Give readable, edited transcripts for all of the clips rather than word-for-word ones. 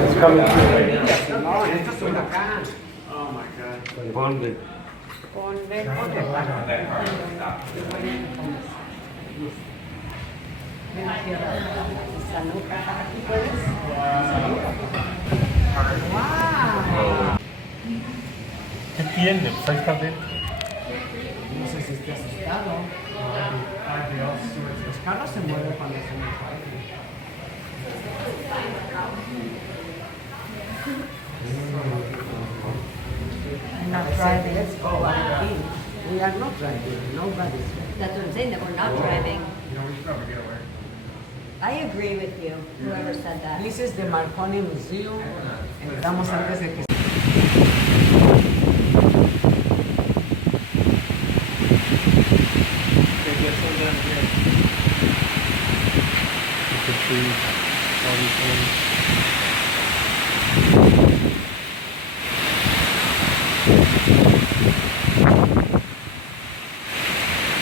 It's coming through right now. No, esto es huracán. Oh my God. Bonded. Wow. ¿Qué tiene? Pues ahí está dentro. No sé si esté asustado. Los carros se mueven cuando se mueven. Not driving. Let's go. We are not driving. Nobody's driving. That's what I'm saying, that we're not driving. I agree with you, whoever said that. This is the Marconi Museum. Entramos antes de que The trees, all these things.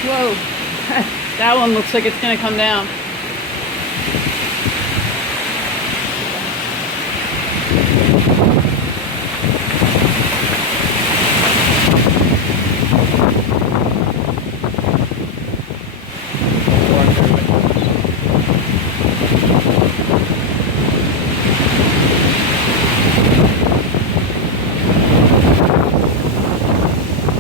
Whoa, that one looks like it's gonna come down.